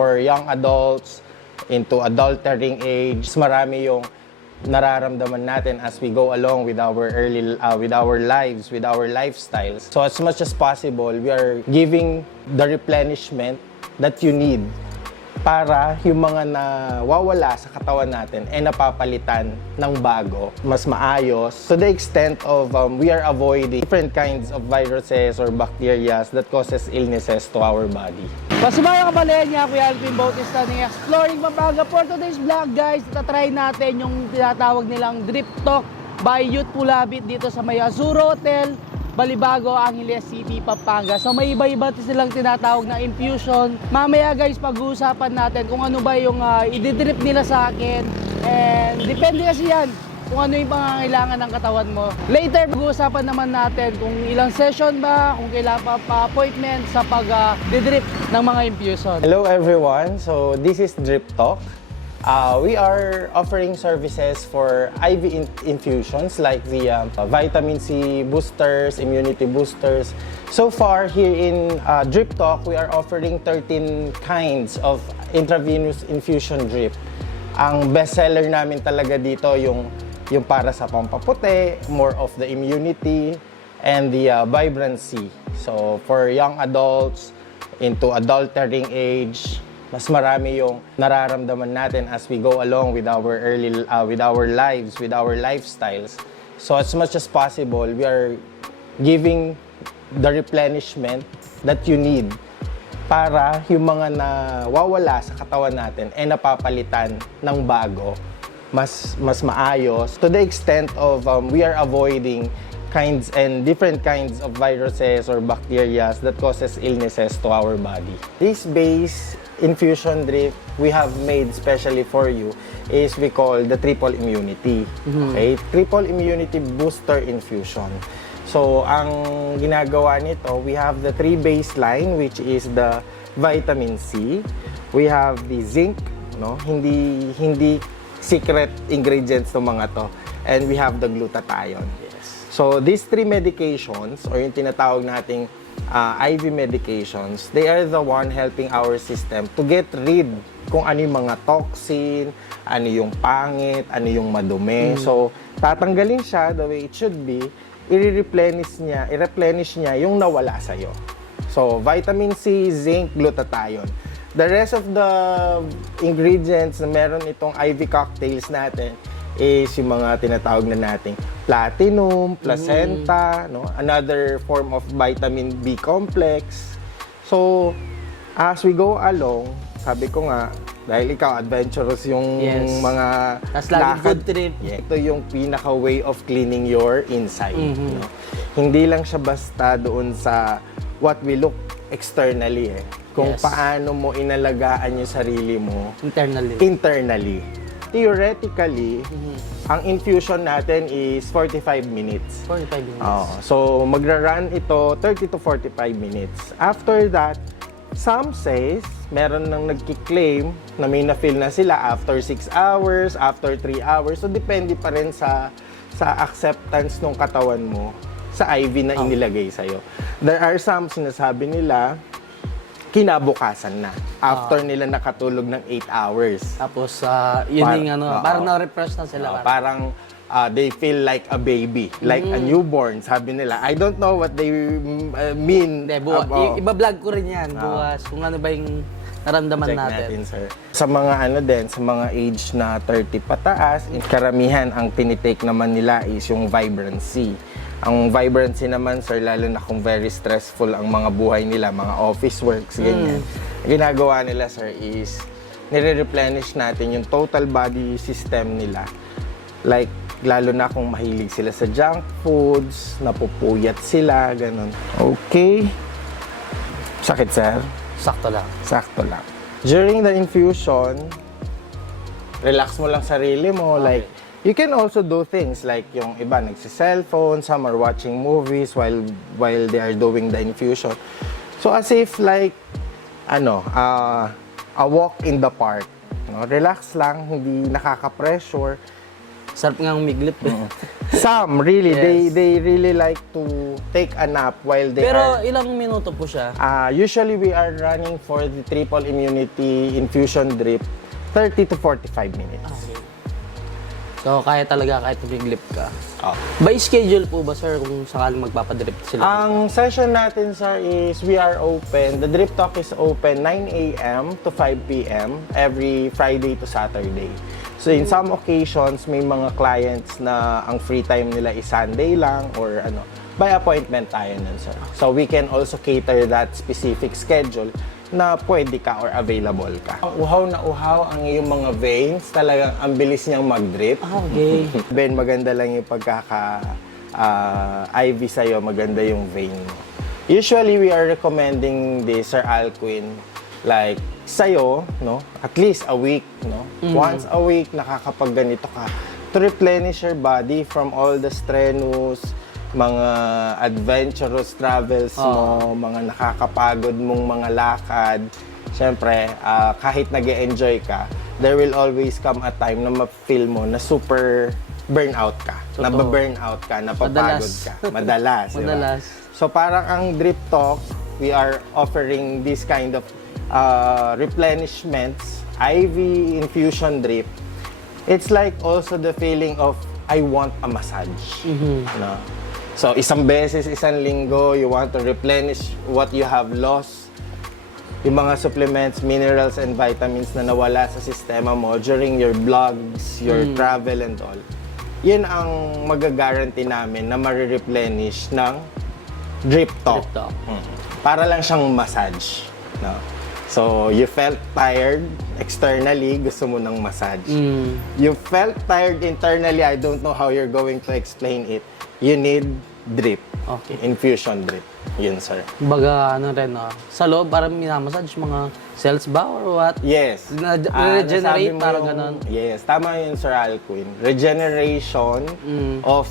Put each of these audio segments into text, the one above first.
for young adults into adultering age. Marami yung nararamdaman natin as we go along with our with our lives, with our lifestyles. So as much as possible, we are giving the replenishment that you need para yung mga nawawala sa katawan natin ay napapalitan ng bago, mas maayos, to the extent of we are avoiding different kinds of viruses or bacteria that causes illnesses to our body. Pasumaya ka pala niya, Kuya Alvin Bautista ng Exploring Pampanga. For today's vlog guys, itatry natin yung tinatawag nilang Drip Talk by Youth Pulabit dito sa may Azuro Hotel, Balibago, Angeles City, Pampanga. So may iba-iba silang tinatawag na infusion. Mamaya guys, pag-uusapan natin kung ano ba yung i-drip nila sa akin. And depende kasi yan kung ano yung pangangailangan ng katawan mo. Later, pag-uusapan naman natin kung ilang session ba, kung kailangan pa appointment sa pag-drip ng mga infusion. Hello everyone, so this is Drip Talk. We are offering services for IV infusions like the vitamin C boosters, immunity boosters. So far here in Drip Talk, we are offering 13 kinds of intravenous infusion drip. Ang best seller namin talaga dito yung para sa pampaputi, more of the immunity, and the vibrancy. So for young adults into adultering age, mas marami yung nararamdaman natin as we go along with our lives, with our lifestyles. So as much as possible, we are giving the replenishment that you need para yung mga nawawala sa katawan natin ay napapalitan ng bago, mas maayos, to the extent of we are avoiding different kinds of viruses or bacteria that causes illnesses to our body. This base infusion drip we have made specially for you is we call the triple immunity. Okay? Triple immunity booster infusion. So, ang ginagawa nito, we have the 3 baseline, which is the vitamin C. We have the zinc, no? Hindi secret ingredients ng mga to. And we have the glutathione. Yes. So, these 3 medications, or yung tinatawag nating IV medications, they are the one helping our system to get rid kung ano yung mga toxin, ano yung pangit, ano yung madumi. So, tatanggalin siya the way it should be, i-replenish niya yung nawala sa'yo. So, vitamin C, zinc, glutathione. The rest of the ingredients na meron itong IV cocktails natin is yung mga tinatawag na nating platinum, placenta, no? Another form of vitamin B complex. So, as we go along, sabi ko nga, dahil ikaw adventurous yung mga good trip. Ito yung pinaka way of cleaning your inside. No? Hindi lang siya basta doon sa what we look externally. Kung paano mo inalagaan yung sarili mo internally. Theoretically, ang infusion natin is 45 minutes. 45 minutes. So, magra-run ito 30 to 45 minutes. After that, some says, meron nang nagki-claim na may na-feel na sila after 6 hours, after 3 hours. So, depende pa rin sa acceptance ng katawan mo sa IV na inilagay sa'yo. There are some sinasabi nila, kinabukasan na. After nila nakatulog ng 8 hours. Tapos, yun yung parang na-refresh na sila. Parang they feel like a baby, like a newborn, sabi nila. I don't know what they mean. Iba-vlog ko rin yan bukas kung ano ba yung naramdaman natin. Sir. Sa mga sa mga age na 30 pataas, karamihan ang tinitake naman nila is yung vibrancy. Ang vibrancy naman, sir, lalo na kung very stressful ang mga buhay nila, mga office works, ganyan. Ginagawa nila, sir, is nire-replenish natin yung total body system nila. Like, lalo na kung mahilig sila sa junk foods, napupuyat sila, ganun. Okay. Sakit, sir? Sakto lang. Sakto lang. During the infusion, relax mo lang sarili mo, like, you can also do things like yung iba nagsi-cellphone, some are watching movies while they are doing the infusion. So as if like a walk in the park. No? Relax lang, hindi nakaka-pressure. Sarap nga umiglip eh. Some really, Yes. they really like to take a nap while they Pero are. ilang minuto po siya? Usually we are running for the triple immunity infusion drip 30 to 45 minutes. Okay. So, kaya talaga kahit umiglip ka. Oh. By schedule po ba, sir, kung sakaling magpapadrip sila? Ang session natin, sir, is we are open. The Drip Talk is open 9 a.m. to 5 p.m. every Friday to Saturday. So in some occasions, may mga clients na ang free time nila is Sunday lang or ano, by appointment tayo nun, sir. So we can also cater that specific schedule na pwede ka or available ka. Uhaw na uhaw ang iyong mga veins, talagang ang bilis niyang mag-drip. Okay. Ben, maganda lang yung IV sa'yo, maganda yung vein mo. Usually, we are recommending this, Sir Alcuin, like sa'yo, no? At least a week, no? Once a week, nakakapagganito ka to replenish your body from all the strenuous, mga adventurous travels mo, mga nakakapagod mong mga lakad. Siyempre, kahit nag-e-enjoy ka, there will always come a time na ma-feel mo na super burnout ka. Totoo. Nababurnout ka, napapagod Madalas. ka. Madalas. di ba? Madalas. So parang ang Drip Talk, we are offering this kind of replenishments, IV infusion drip. It's like also the feeling of, I want a massage. No? So isang beses, isang linggo, you want to replenish what you have lost. Yung mga supplements, minerals, and vitamins na nawala sa sistema mo during your vlogs, your travel and all. Yun ang magagaranti namin na marireplenish ng Drip Talk. Drip Talk. Para lang siyang massage. No? So, you felt tired externally, gusto mo ng massage. You felt tired internally, I don't know how you're going to explain it. You need drip. Okay. Infusion drip. Yun, sir. Baga, ano rin, sa loob, parang minamassage mga cells ba or what? Yes. Regenerate, nasabi mo parang yung- ganon. Yes, tama yun, Sir Alcuin. Regeneration of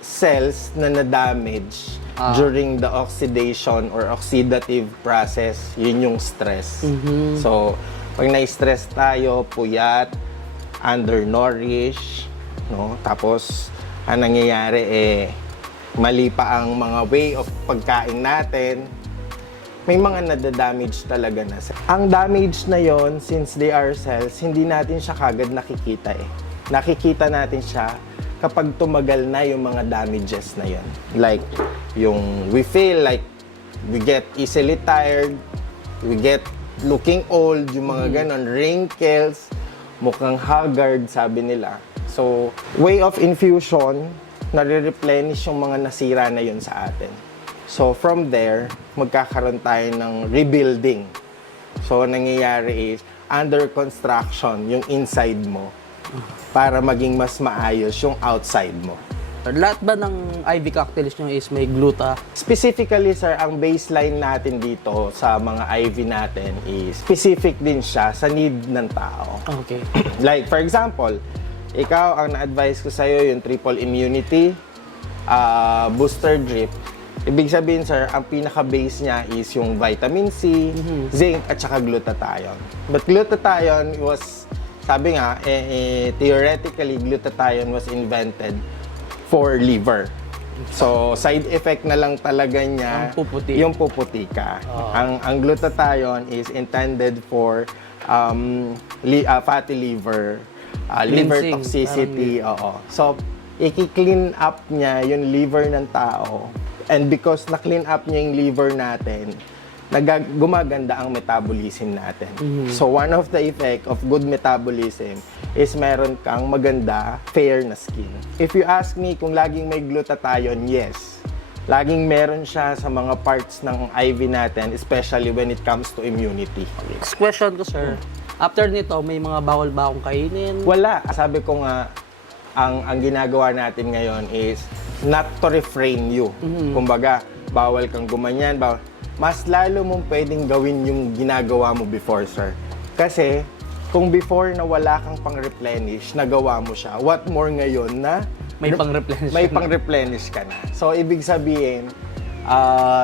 cells na na-damage during the oxidation or oxidative process, yun yung stress. So, pag na-stress tayo, puyat, undernourished, no? Tapos, ang nangyayari mali pa ang mga way of pagkain natin, may mga nadadamage talaga na. Ang damage na yon, since they are cells, hindi natin siya kagad nakikita Nakikita natin siya kapag tumagal na yung mga damages na yon. Like, yung we feel like we get easily tired, we get looking old, yung mga ganon, wrinkles, mukhang haggard, sabi nila. So, way of infusion, nare-replenish yung mga nasira na yun sa atin. So, from there, magkakaroon tayo ng rebuilding. So, nangyayari is, under construction yung inside mo para maging mas maayos yung outside mo. Lahat ba ng IV cocktails nyo is may gluta? Specifically, sir, ang baseline natin dito sa mga IV natin is specific din siya sa need ng tao. Okay. Like, for example, ikaw, ang na-advise ko sa'yo yung triple immunity booster drip. Ibig sabihin, sir, ang pinaka-base niya is yung vitamin C, zinc, at saka glutathione. But glutathione was, sabi nga, theoretically, glutathione was invented for liver. So, side effect na lang talaga niya Ang puputi. yung puputi ka. Ang glutathione is intended for fatty liver, liver Cleansing, toxicity, oo. So, i-clean up niya yung liver ng tao. And because na-clean up niya yung liver natin, gumaganda ang metabolism natin. So, one of the effect of good metabolism is meron kang maganda, fair na skin. If you ask me kung laging may glutathione, yes. Laging meron siya sa mga parts ng IV natin, especially when it comes to immunity. Next question ko, sir. After nito, may mga bawal ba akong kainin? Wala. Sabi ko nga, ang ginagawa natin ngayon is not to refrain you. Kumbaga, bawal kang gumanyan, mas lalo mong pwedeng gawin yung ginagawa mo before, sir. Kasi, kung before na wala kang pang-replenish, nagawa mo siya, what more ngayon na May pang-replenish may ka na. pang-replenish ka na. So, ibig sabihin,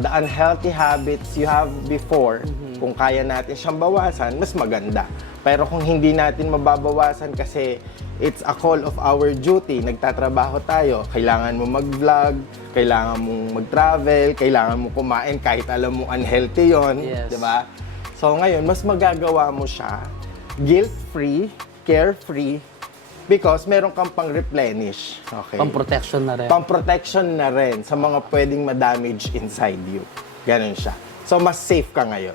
the unhealthy habits you have before, kung kaya natin siyang bawasan, mas maganda. Pero kung hindi natin mababawasan kasi it's a call of our duty, nagtatrabaho tayo, kailangan mo mag-vlog, kailangan mong mag-travel, kailangan mo kumain kahit alam mo unhealthy yon, Yes. di ba? So ngayon, mas magagawa mo siya guilt-free, carefree, because meron kang pang-replenish. Okay? Pang-protection na rin. Pang-protection na rin sa mga pwedeng ma-damage inside you. Ganon siya. So, mas safe ka ngayon.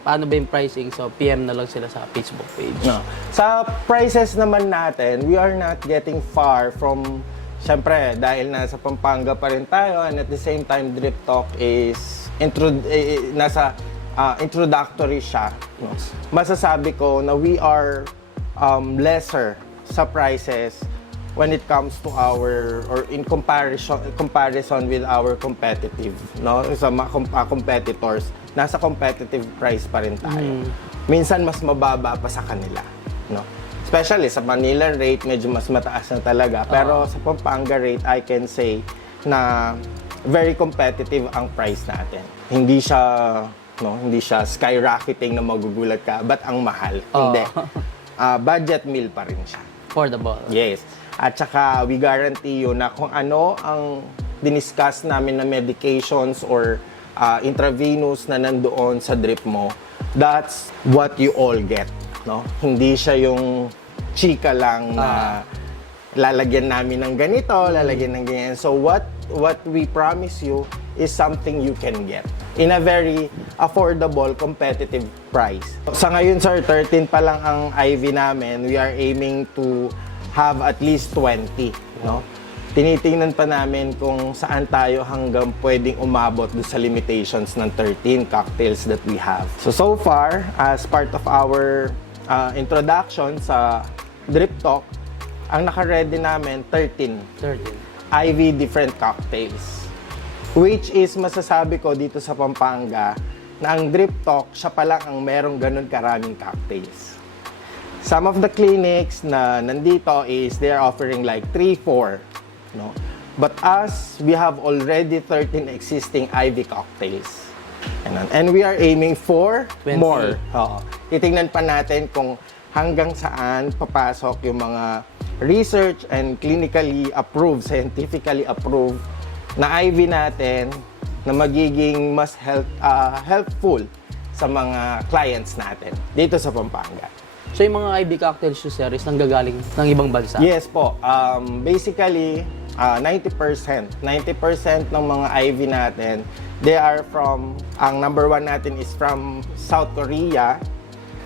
Paano ba yung pricing? So, PM na lang sila sa Facebook page. No. Sa prices naman natin, we are not getting far from, syempre, dahil nasa Pampanga pa rin tayo, and at the same time, Drip Talk is nasa introductory siya. No? Masasabi ko na we are lesser sa prices when it comes to our, or in comparison with our competitive, no? Sa mga competitors, nasa competitive price pa rin tayo. Minsan mas mababa pa sa kanila, no? Especially sa Manila rate, medyo mas mataas na talaga. Pero sa Pampanga rate, I can say na very competitive ang price natin. Hindi siya skyrocketing na magugulat ka, but ang mahal. Hindi. Budget meal pa rin siya. Affordable. Yes. At saka, we guarantee you na kung ano ang diniscuss namin na medications or intravenous na nandoon sa drip mo, that's what you all get. No? Hindi siya yung chika lang na lalagyan namin ng ganito, lalagyan ng ganyan. So, what we promise you is something you can get in a very affordable, competitive price. Sa ngayon, sir, 13 pa lang ang IV namin. We are aiming to have at least 20, no? Tinitingnan pa namin kung saan tayo hanggang pwedeng umabot doon sa limitations ng 13 cocktails that we have. So far, as part of our introduction sa Drip Talk, ang naka-ready namin 13 IV different cocktails. Which is masasabi ko dito sa Pampanga na ang Drip Talk, siya pa lang ang merong ganun karaming cocktails. Some of the clinics na nandito is they're offering like 3-4, no? But us, we have already 13 existing IV cocktails. And we are aiming for 20. more. Oo. Titingnan pa natin kung hanggang saan papasok yung mga research and clinically approved, scientifically approved na IV natin na magiging mas helpful sa mga clients natin dito sa Pampanga. So, yung mga IV cocktails nyo, sir, is nanggagaling ng ibang bansa? Yes po. Basically, 90% ng mga IV natin, they are from, ang number 1 natin is from South Korea.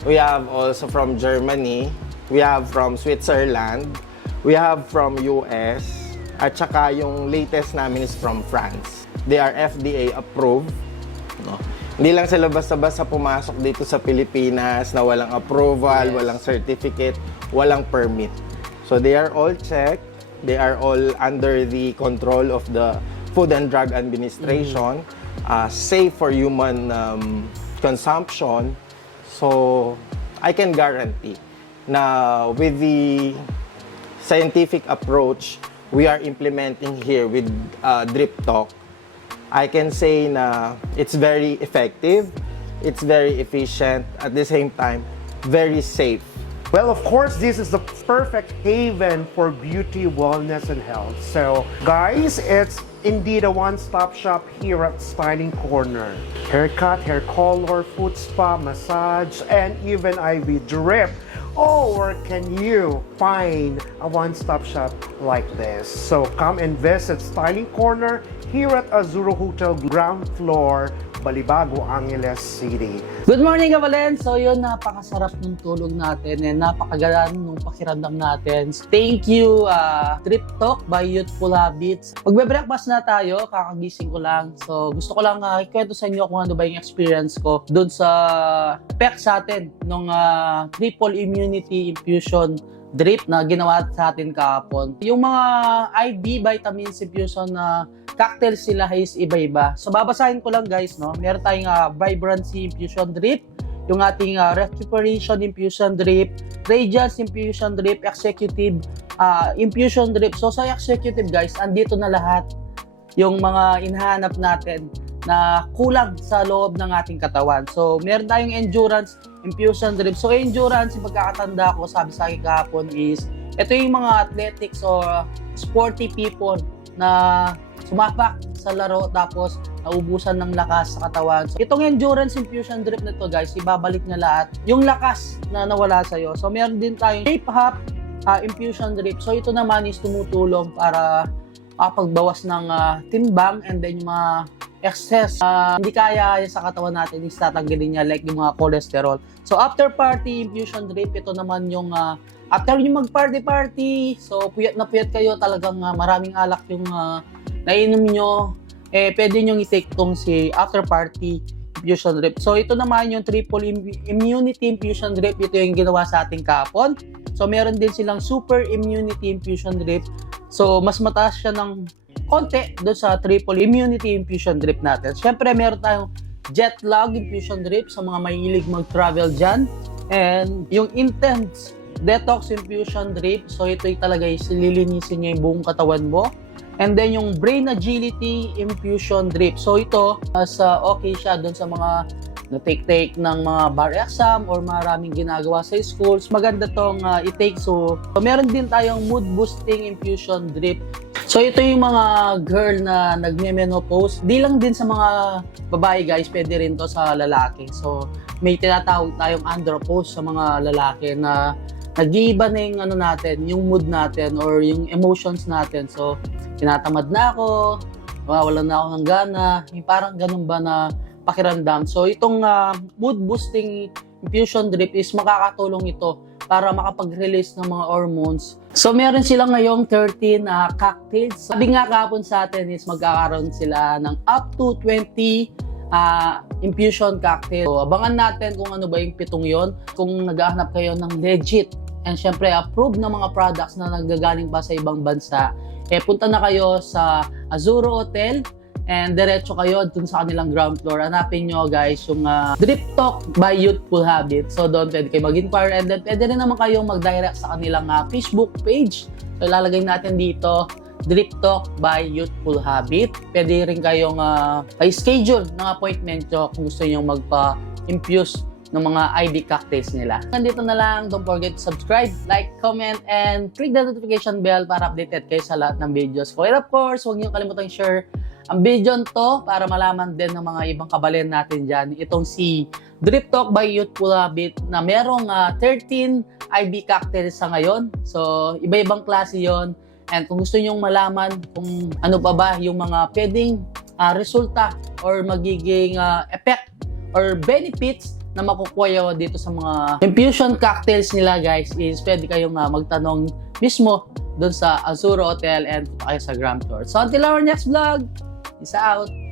We have also from Germany. We have from Switzerland. We have from US. At saka yung latest namin is from France. They are FDA approved. No? Hindi lang sila basta-basta pumasok dito sa Pilipinas na walang approval, walang certificate, walang permit. So they are all checked. They are all under the control of the Food and Drug Administration, safe for human consumption. So I can guarantee na with the scientific approach we are implementing here with Drip Talk, I can say na it's very effective, it's very efficient, at the same time, very safe. Well, of course, this is the perfect haven for beauty, wellness, and health. So, guys, it's indeed a one-stop shop here at Styling Corner. Haircut, hair color, foot spa, massage, and even IV drip. Oh, where can you find a one-stop shop like this? So come and visit Styling Corner here at Azuro Hotel ground floor, Balibago, Angeles City. Good morning, Kavalen! So yun, napakasarap ng tulog natin and napakagaan ng pakiramdam natin. Thank you, Drip Talk by Youthful Habits. Magbe-breakfast na tayo, kakagising ko lang. So gusto ko lang ikwento sa inyo kung ano ba yung experience ko doon sa effect sa atin nung triple immunity infusion drip na ginawa sa atin kahapon. Yung mga IV vitamins infusion na cocktails sila is iba-iba. So babasahin ko lang guys, no? Meron tayong vibrancy infusion drip, yung ating recuperation infusion drip, radiance infusion drip, executive infusion drip. So sa executive guys, andito na lahat yung mga inhanap natin na kulang sa loob ng ating katawan. So, meron tayong endurance infusion drip. So, endurance, yung pagkakatanda ko, sabi sa akin kahapon is, ito yung mga athletics or sporty people na sumapak sa laro tapos naubusan ng lakas sa katawan. So, itong endurance infusion drip na to guys, ibabalik na lahat yung lakas na nawala sa'yo. So, meron din tayong shape hop infusion drip. So, ito naman is tumutulong para makapagbawas ng timbang and then yung mga excess hindi kaya sa katawan natin is tatanggalin niya like yung mga cholesterol. So after party infusion drip, ito naman yung after yung mag-party, so puyat na puyat kayo, talagang maraming alak yung nainom nyo, pwede nyo i-take tong si after party infusion drip. So ito naman yung triple immunity infusion drip, ito yung ginawa sa ating kahapon. So meron din silang super immunity infusion drip. So mas mataas siya ng konti doon sa triple immunity infusion drip natin. Siyempre, meron tayong jet lag infusion drip sa mga mahilig mag-travel dyan. And yung intense detox infusion drip, so ito talaga lilinisin niya yung buong katawan mo. And then yung brain agility infusion drip. So ito, okay siya doon sa mga na-take ng mga bar exam or maraming ginagawa sa schools. Maganda tong i-take. So meron din tayong mood boosting infusion drip. So ito yung mga girl na nagme-menopause. Di lang din sa mga babae guys, pwede rin to sa lalaki. So may tinatawag tayong andropause sa mga lalaki na nag-iiba na yung natin, yung mood natin or yung emotions natin. So tinatamad na ako, wawalan na ako ng gana, yung parang ganun ba na pakiramdam. So itong mood boosting infusion drip is makakatulong ito para makapag-release ng mga hormones. So meron sila ngayong 13 cocktails. Sabi nga kahapon sa atin is magkakaroon sila ng up to 20 infusion cocktail. So abangan natin kung ano ba yung 7 yon. Kung naghahanap kayo ng legit and syempre approved na mga products na naggagaling pa sa ibang bansa, punta na kayo sa Azuro Hotel and diretso kayo dun sa kanilang ground floor. Hanapin nyo guys yung Drip Talk by Youthful Habit. So doon pwede kayo mag-inquire and then pwede rin naman kayo mag-direct sa kanilang Facebook page. So ilalagay natin dito Drip Talk by Youthful Habit. Pwede rin kayong i-schedule ng appointment nyo kung gusto nyo magpa-infuse ng mga IV cocktails nila. Nandito na lang. Don't forget to subscribe, like, comment, and click the notification bell para updated kayo sa lahat ng videos ko. And of course, huwag niyo kalimutan share ang video to para malaman din ng mga ibang kabaleen natin dyan. Itong si Drip Talk by Youthful Habit na merong 13 IV cocktails sa ngayon. So, iba-ibang klase yon. And kung gusto nyong malaman kung ano pa ba yung mga pwedeng resulta or magiging effect or benefits na makukuha dito sa mga infusion cocktails nila guys, is pwede kayong magtanong mismo doon sa Azuro Hotel and kayo sa Grand Tour. So until our next vlog, peace out!